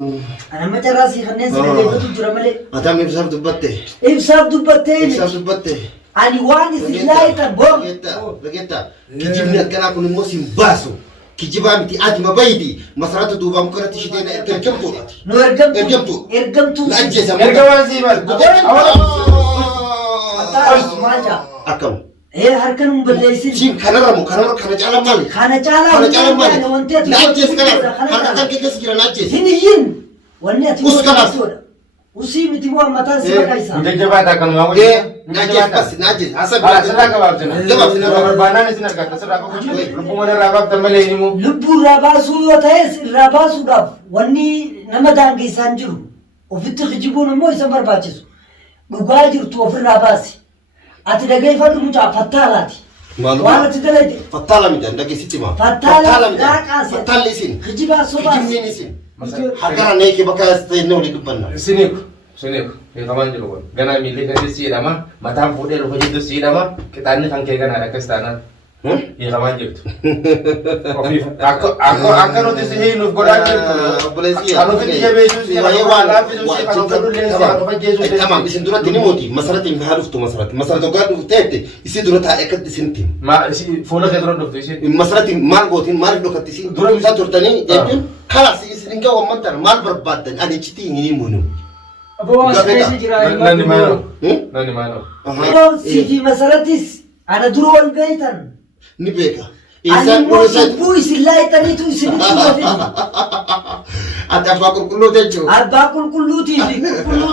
أنا ما جراسي خلني سنة بتجرا ملء. أتام يبصر دبته. إبصار دبته. يبصر دبته. أنا واني سلاي تبور. لقيتها. كجيبني أتكلم كل موسم باسو. كجيبها متي أدي ما بيدي. مسرات دوبا مكرة تشتين إركمتو. نو إركمتو. إركمتو. إركمتو. لا أجلس. إركمان زيبال. ماجا. أكم. إيه هركن مبلسين. شيم خنرمو خنرمو خنجالا مالي. خنجالا مالي. لا أجلس كلا. هذا كان كيس كيرا ناجلس. هنيين. وني أتي. وسكلاس. وسي متبوا متى سبكايسا. مججبات أكم ما وجه. ناجلس بس ناجلس. حسب. سرا كبابتنا. كبابتنا. بانان سنر كذا سرا كبابتنا. لبومنا رابط تملي نيمو. لبو راباسو وتايس راباسو داف. وني نمدانجي سانجرو. وفيت خجيبون مو يسمر باجسو. بقاجر توفر راباسي. أتدقي فاتو مجا فتالاتي. وانا تدلدي. فتالة ميدان دقي ستي ما. فتالة ميدان. فتالة سين. خجيبا صوبا. خجيبني سين. حكرا نيكي بكا استينو لكبنا. Siniku, ya kaman jelo. Gana milih kan si dama, matam pode lo jadi si dama, kita ni kan kaya ada kestana. Ya kaman jelo. Aku nanti sih nu goda jelo. Boleh sih. Kalau kita dia beju sih, kalau wala beju sih, kalau perlu lihat kalau apa jeju. Tamam, isin durat ini moti. Masalah tim harus tu masalah. Masalah tu kan tete. Isi durat tak ekat isin tim. Ma si fola ke durat dokter isi. Masalah tim mal gotin mal dokat isin. Durat bisa turtani. Jadi kalas isin kau mantar mal berbatan. Ani citi ini munu. أبو أسمع جرا. Nani mana? أبو سيدي مسألتيس أنا درو البيتن. نبيكا. أنا مو سبوي سلاي تاني تو سنتي ما Ada bakul kulu tejo. أباكل كله تيجي كله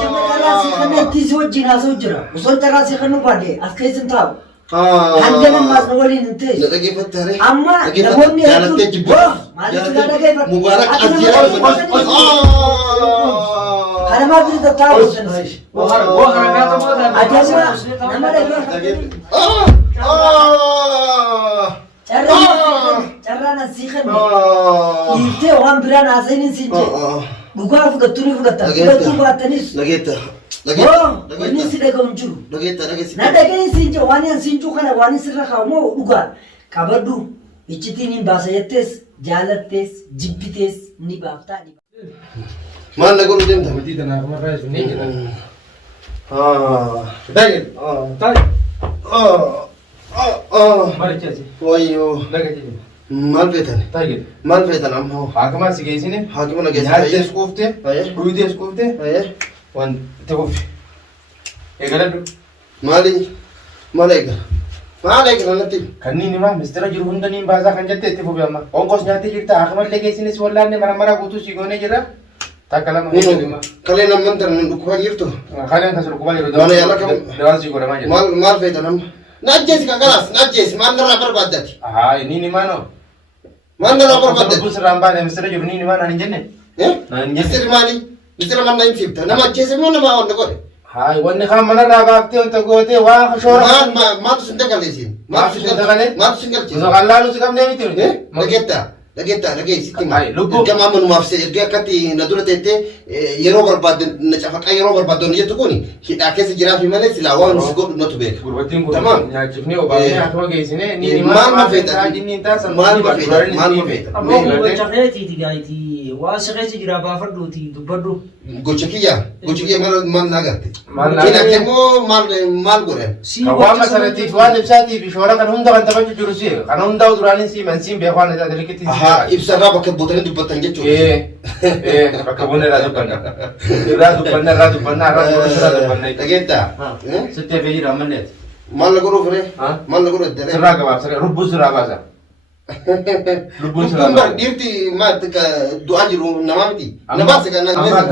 جماعة راسي خنا تيزوج جنا سوجرا. وصل تراسي خنا بادي. أسكت سنتاو. عندنا ما نقولين نتيج. Lagi فتره. أما نقولني jalan tejo. Mubarak asyara. أنا ما بدي أتعرف. Wah kata mana? أجمع. نما ده. Carraan asiikan dhiiftee waan biraan haasa'in siinje dhugaa fudhattuuni fudhatta fudhattuu baattanis wanni si dhagahu jiru na dhagahin siinje waan an siinjuu kana waan sirra kaa'amoo dhugaa qabadhu iccitiin hin baasa jettees jaalattees jibbitees ni baaftaa ni Maal lagoon deemta? Mati tanah kemarin sini kita. Tadi. Mari cakap. Wayyo. Lagi cakap. Maal feetan? Tadi. Maal feetan ammoo? Hakama si gay sini. Haakima na geessa. Nyaate skufte. Aye. Uyude skufte. Aye. Wan tegufi. Egaladu. Maali? Maal eegala? Maal eegala natti? Kanni ma mistera jiru hunda ni baasa kan jette itti fufi amma. Onkos nyaate jirta hakama illee geessinis wallaanne mara guutuu si goone jira. Takkalama hedduma. Kaleen amman tan dhukkubaa jirtu? Kaleen kasu dhukkubaa jiru. Mana yaala kam? Dawaan si godhamaa jira. Maal feetan amma? Najjeesi kan kalaas najjeesi maal narraa barbaaddati? Haa inni ni maano. Maal narraa barbaaddati? Kun sirraan baane mistera jiru ni maano hin jenne. Naan jenne. Misiri maali? Misiri manna hin siifta. Nama ajjeese moo nama wanta godhe? Haa wanni kan mana irraa baaftee wanta gootee waan shoora. Maaltu sin dagaleesiin? Maaltu sin dagalee? Maaltu sin galcheesi? Osoo qal'aanuu si qabnee miti. Dhaggeettaa sitti Ay, lubbuu. erga maamanumaaf erga akkatti na dura teettee yeroo barbaadde na cafaqaa yeroo barbaadde jettu kun hidhaa keessa jiraafi malee silaa waan si godhu natu beeka. Gurbattiin kun Tamam. nyaachifnee obaafnee akkuma geessinee ni Maal ma feetan? Maal ma feetan? Maal ma feetan? Aboo gocha keetiiti gaayiti waa shaqeessa jira baafadhuuti dubbadhu. Gocha kiyya maal naa garte? Maal naa Kina garte? kemoo maal godhan? Kan waan masalatiif waan ibsaatiif shoora kan hunda kan taphachuu jiru si kan hundaa duraanin si mansiin beeku waan isaa dalikitti si Ibsarraa bakka buutanii dubbattan jechuudha. bakka bu'uun irraa dubbanna. Irraa dubbanna. Dhageettaa? Sitti hafee jira ammallee. Maal na godhuuf ree? Ha? Maal na godhu daree? Sirraa gabaabsa lubbuun sirraa baasa. Lubbuun sirraa Lubbuun baasa. dhiirti maal du'aa jiru namaa miti. Na Amma baase kan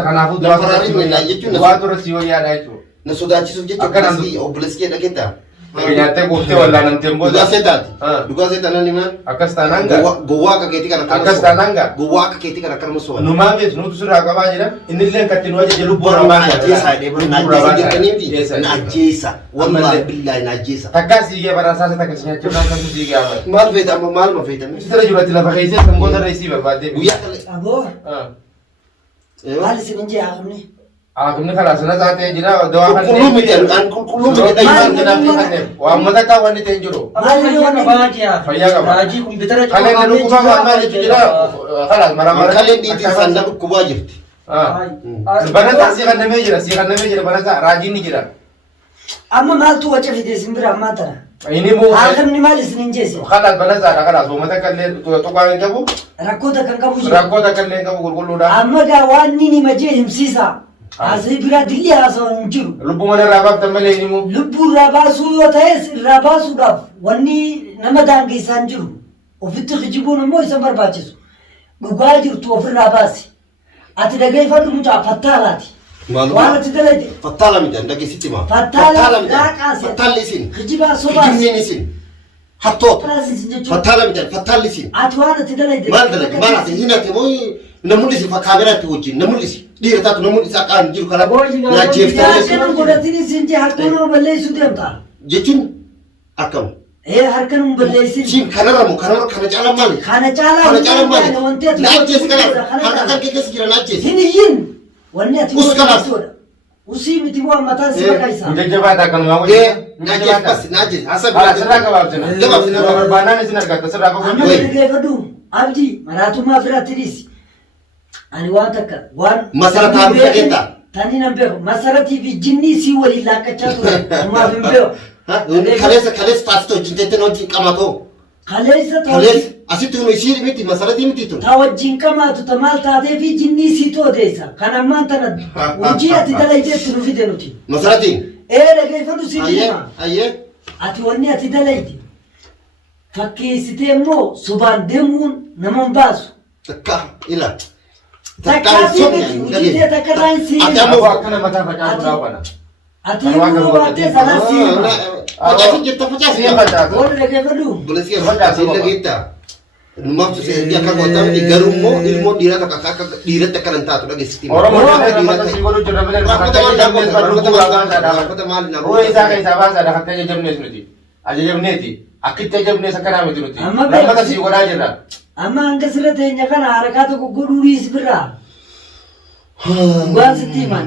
kanaafuu na faraarii na jechuun waa tura si yoo yaada jechuudha. na sodaachisuuf jechuudha. Akkanaan Akkasii obboleessi kee dhageettaa? Nyaattee gooftee wallaanamteen booda. Dhugaa seetaati. Ah. Dhugaa seetaan maal? Akkas taanaan gaa. Gowwaa akka keetii kan akkana Akkas taanaan gaa. Gowwaa akka keetii kan akkana so'an. Numaa beeku nutu sirraa qabaa jira. Inni illee kan ittiin wajjin lubbuu Boroma rabaa najjeesa dheebuu najjeesa jettaniiti. Najjeesa. Najjeesa. Wallahi billahi najjeesa. Takkaa siigee baraasaa isa takka si nyaachuudhaan kan siigee hafa. Maal feeta amma maal ma feetame? Sitira jirutti lafa keessee sangoota irra isii barbaadee. Guyyaa kale. Aboo Ah. maal isin hin jee haamne Akamni karaa sana taatee jira dawaa kan qulqulluu miti waan mata wanni ta'e jiru. Maali waan baadiyyaa Fayyaa qaba. raajii kompiitara Kalee na dhukkubaa waan maal jechuun jira karaa maraa kalee dhiitii sanda dhukkubaa jirti. Banataa si kannamee jira banataa raajiin ni jira. amma maaltu waca fide simbira amma tana Inni immoo haakamni maal isin jeese karaa banataa karaa soomata kallee tuqaa hin qabu rakkoota kan qabu jiru rakkoota kallee hin qabu qulqulluudha. amma gaa waan nini majee himsiisa asii bira dilli haasawaa hin jiru Lubbuu mana irraa baaftan malee inni immoo. lubbuu irraa baasuu yoo ta'es irraa baasuudhaaf wanni nama daangeessaa hin jiru ofitti kijibuun immoo isa barbaachisu dhugaa jirtu ofirraa baasi ati dhageeffadhu mucaa fattaalaati waan ati dalage Fattaala miti dhageessitti maa. fattaala dhaaqaase Fattaalli isin. kijibaa sobaas Kijibniin isin. Hattoota. Fattaalli jechuun Fattaala miti fattaalli isin. ati waan ati dalage Maal dalage maal ati hin ati moo na mul'isi kaameraatti wajjin na mul'isi dhiira taatu na mul'isi akka hin jiru kana na jeeftanii akkana godhatini isin jee harka nama balleessuu deemta jechuun akkam. harka nama balleessin Siin kanarra moo kanarra kana caalaa maali? kana caalaa Kana caalaa maali? wanti ati Na ajjeesi kanaaf harka kan kana kee keessa jira na ajjeesi. hin iyyin wanni ati Us kanaaf. godhatudha usii miti waan mataan si baqaysa Jajjabaadhaa kan waa Na ajjeesi bas na ajjeesi. Asa Sirraa gabaabsina. Gabaabsina. Barbaadnaan isin argatta sirraa amma qabu. dhageeffadhu abdii maraatummaa firaatti dhiisi ani waan takka waan Masarataan fageenta. tani nan beeku masaratii fi jinnii sii waliin laakkachaa ture ammaaf hin beeku Kaleessa taasisa wajjin teettee na wajjin qamatoo. kaleessa Kaleessa asitti hunu ishii miti masaratii miti tun. ta wajjin qamaatu ta maal taatee fi jinnii sii toodeessa kan ammaan tana hojii ati dalaydeetti nu fide nuti Masaratiin. dhageeffadhu sii Ayyee dhima ayyee. ati wanni ati dalayde fakkeessitee immoo sobaan deemuun nama hin baasu Takka ila. takkaa fi miti hojii takkarraa hin Ati siine amma Akkana mataa facaasuudhaaf kana. ati immoo baatee sanaa siine facaasi jirta facaasi. Siin facaasu. Warri dhageeffadhu Bulessi facaasi dhageetta. Numaaf tusee akka gootamti garuu immoo ilmoo dhiiraa takka akka dhiiratti akka nan taatu dhageessitti. Oromoo jala mata si godhu jira malee akka jajjabnees kan lubbuu waaqaan saadhaa. Rooyi isaa keessaa baasaadha akka jajjabnees nuti. Ajajabneeti. Akkitti ajajabnees akkanaa miti nuti. Lammata si godhaa jirra. amma hanga sirra teenya kana harakaa tokko godhuudhiis birraa waan sitti himan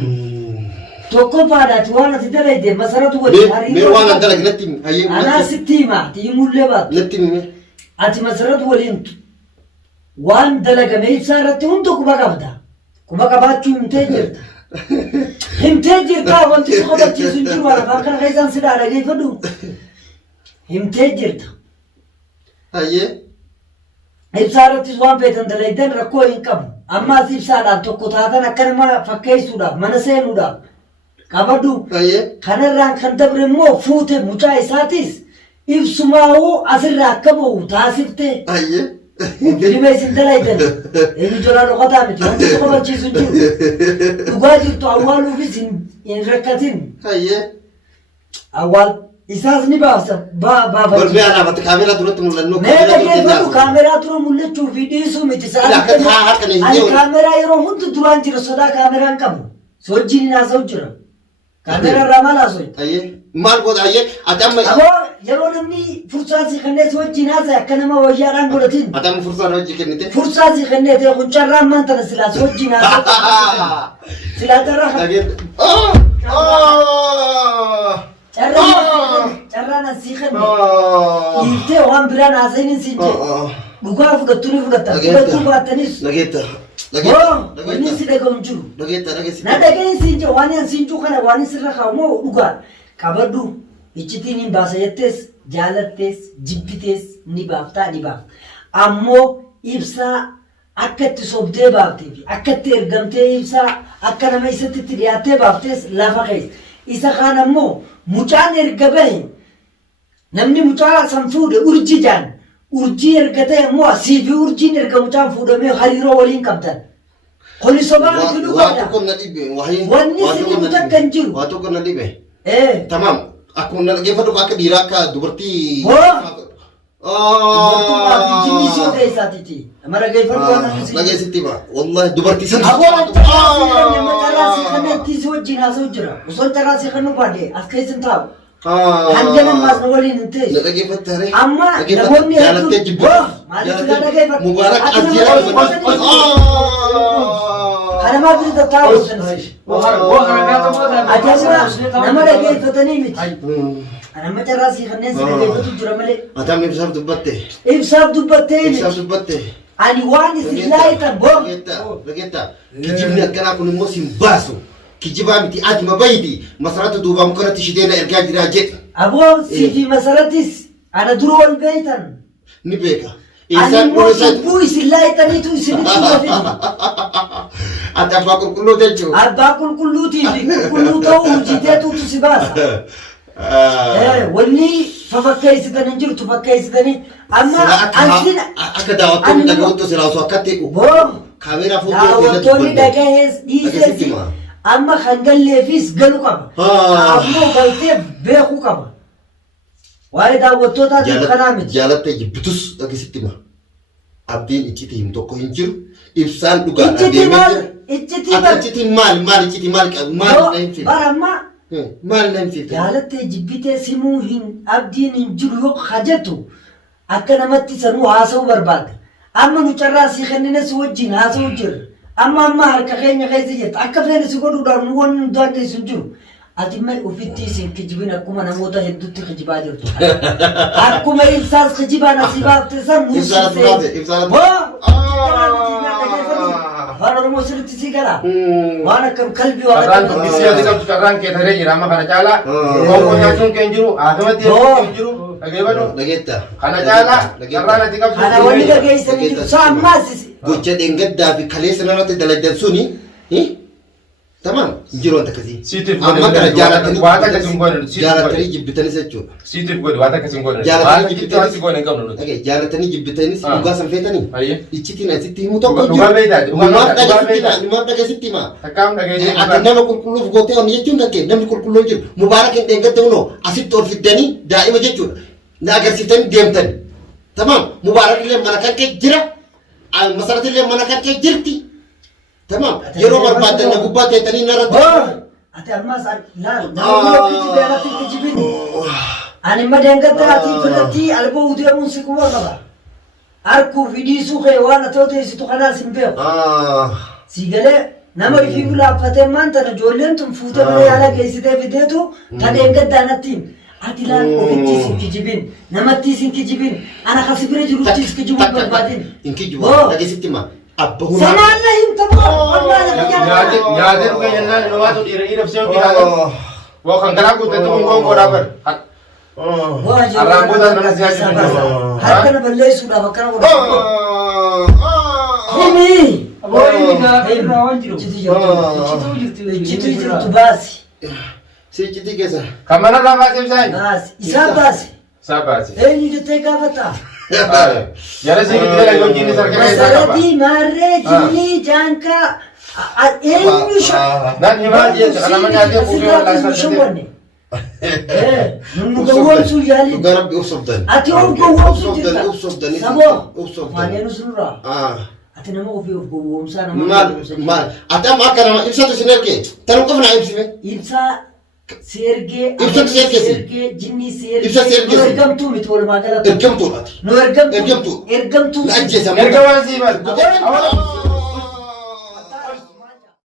tokkoffaadhaati waan ati dalayde masaratu waliin Mee waan an dalage natti himi. Hayyee anaa sitti hima ati himullee baatu natti himi. ati masaratu waliin waan dalagame ibsaa irratti hunda quba qabda quba qabaachuu himtee jirta himtee jirtaa wanti si qobachiisu hin jiru waan afaan kana keessaan si dhageeffadhu himtee jirta Hayyee. ibsaa irrattis waan feetan dalaydan rakkoo hin qabu ammaas ibsaadhaan tokko taatan akka nama fakkeessuudhaaf mana seenuudhaaf qabadhu Hayyee. kanarraan kan dabre immoo fuute mucaa isaatis ibsumaa'uu asirraa akka ba'u taasiftee Hayyee. filima isin dalaydan eenyu jolaa dhokataa miti wanti si qobachiisu hin jiru dhugaa jirtu awwaaluufis hin rakkatin Hayyee. awwaal isaas ni baafsa baafachisa Golbee anaafatti kaameraa duratti mul'annoo. mee dhageeffadhu kaameraa tura mul'achuu fi dhiisuu miti ani kaameraa yeroo hundi duraan jira sodaa kaameraan qabu si wajjin hin haasa'u jira kaameraa irraa maal haasa'u Hayyee. Maal goota hayyee ati amma. aboo yeroo namni fursaa si kennee si wajjin haasa'e akka nama wayyaadhaan godhatin Ati amma fursaa na wajji kennite. fursaa si kennee ta'e kun carraan mantana silaa si wajjin haasa'u silaa carraan asii kenne dhiiftee waan biraan haasa'in siin jedhe dhugaa fudhattuu ni fudhatta fudhattuu baattanis Dhageetta. wanni si dhaga'u hin jiru Dhageetta dhageessi. na dhaga'in siin jedhe waan siin juu kana waan sirra kaa'u moo dhugaa qabadhu iccitiin hin baasa jettees jaalattees jibbitees ni baaftaa ni baafta ammoo ibsaa akka itti sobdee baaftee fi akka itti ergamtee ibsaa akka nama isatti itti dhiyaattee baaftees lafa keessa isa kaan ammoo mucaan erga bahe namni mucaa san fuudhe urjii jaan urjii erga ta'e immoo asii fi urjiin erga mucaan fuudhamee hariiroo waliin qabdan kuni sobaa miti Waa dhugaadha tokko na dhibe. wanni si dhibu takka hin jiru Waa tokko na dhibe. Tamam. Akkuma na dhageeffadhu akka dhiiraa akka dubartii. dubartummaa fi jinnii si oda isaatiiti nama dhageeffadhu waan namni si Dhageessitti ba. Wallahi dubartii san. Aboon carraa si kanneetti si wajjin haasa'u jira osoo carraa si kannu baadhee as keessa hin taa'u hanga namaas na waliin hin ta'e Na dhageeffatta ree. amma namoonni jaalattee jibbu. maaliif silaa dhageeffadhu Mubaarak ati as nama jira. dhageeffadhu kana nama bira taa'uusan. Ajaa'iba nama dhageeffatanii miti. Nama carraasii kanneen si dhageeffatu jira malee. Atam ibsaaf dubbatte. Ibsaaf dubbattee miti. Ibsaaf dubbatte. Ani waan isin laayitan boor. Dhageetta. Kijibni akkanaa kun immoo sin baasu. Kijibaa miti ati mabayiti. Masarata duubaa mukanatti shideena ergaa jiraa jedhe. Aboo siifi masaratis ana dura wal beeytan. Ni beeka. Ani immoo subbuu isin laayitaniitu isinitti hubate. Ati abbaa qulqulluu jechuudha. Abbaa qulqulluutii fi qulqulluu ta'uu hojjeteetuutu si baasa. Wanni fafakkeessitan hin jirtu fakkeessitanii amma ansin akka daawwattoonni dhaga'uutu silaa osoo akkatti kaameeraa fuuldura daawwattoonni dhagahees dhiisees amma kan galleefis galu qaba. Ammoo galteef beekuu qaba. Waa'ee daawwattootaatiif kanaa miti. Jaalattee jibbitus dhagisitti hima. Abdiin iccitii himu tokko hin jiru. Ibsaan dhugaadhaan Iccitii maal? Iccitii maal? Iccitii maal na hin filne? Barammaa maal na hin filne? jaalattee jibbitee simuu hin abdiin hin jiru yoo hajatu akka namatti sanuu haasa'uu barbaada. Amma nu carraa si kennine si wajjin haasa'uu jirra. Amma harka keenya keessa jirta. Akka feene si godhuudhaan nu wanni nu dandeessu hin jiru. Ati mai ofitti isin kijibin akkuma namoota hedduutti kijibaa jirtu. Akkuma ibsaas kijibaa nasii baafte san muusisee. Waan Oromoo sirriitti si gala. Waan akkam kalbii waan akkam. Bisiyaa qabdu carraan kee taree jira amma kana caalaa. Boqqoo nyaachuun kee hin jiru. Haafamatti hin jiru. Dhageeffadhu. Dhageetta. Kana caalaa carraan ati qabdu. Kana wanni dhageessanii jiru. Saa ammaas. Gocha dheengaddaa fi kaleessa namatti dalagan suni. Tamam, jiroon akkasii. Siitiif amma kana jaalatanii waan akkasii hin godhan. Jaalatanii jibbitanis jechuudha. Siitiif godhe waan akkasii hin godhan. Jaalatanii jibbitanis godhan hin qabnu nuti. Jaalatanii jibbitanis dhugaa san feetanii. Iccitiin asitti himu tokko jiru. Dhugaa beeytaati. Dhugaaf dhageessitti hima. Takkaam dhageessee. Ati nama qulqulluuf gootee waan jechuun takkee namni qulqulluun jiru. Mubaarak hin dheengatte hunoo asitti ol fiddanii daa'ima jechuudha. Na agarsiiftanii deemtani. Tamam, Mubaarak illee mana kan kee jira. Masarat illee mana kan kee jirti. Tamam, yeroo barbaadan na gubbaa teetanii narratti. Ati ammas laal namni yookiin beelatti kijibin. Ani madangadda ati filatti alboo deemuun si kuba qaba. Arkuu fi dhiisuu kee waan atoo teessitu kanaas hin beeku. Si galee nama rifii laaffatee maanta na ijoolleen tun fuutee mana yaala geessitee fideetu tadeengaddaa nattiin. Ati laal ofitti isin kijibin, namatti isin kijibin, ana kasi bira jirutti isin kijibuu barbaadin. In kijibu, dhageessitti hima. Sanaanna hin ta'u. Nyaatee dhuga jennaan namaatu dhiira fi seeqii haala. Waa kan garaa guuttatti kun goon godhaa bar. Arraan booda nama siyaasa. Harkana balleessuudhaaf akkana godha. Himi. Iccitii jirtu baasi. Si iccitii keessa. Kan manarraa baasee bishaan. Baasi. Isaa baasi. Isaa baasi. Eenyu jettee gaafata. Jara si bitti dalagaa wajjin sarkara isaa qaba. Masarati marree jinii jaankaa eenyu Naan himaa jecha kana mana nyaatee fuudhee walaa shawwanne. Nu gowwoomsuu yaali. Dhugaa rabbi ubsoftan. Ati of gowwoomsuu jirta. Ubsoftanii. Saboo. Maaleen sunurraa. Ati nama ofii of gowwoomsaa nama. Maal. Ati amma akka nama ibsatu sin ergee. Tanuu qofa naa ibsime. Ibsaa. Sergee, jinni sergee. Ibsa sergee. Nu ergamtuu miti walumaa galatti. Ergamtuudhaati. Nu ergamtuu. Ergamtuu. Ergamtuu. Na ajjeesamu. Erga waan sii maal.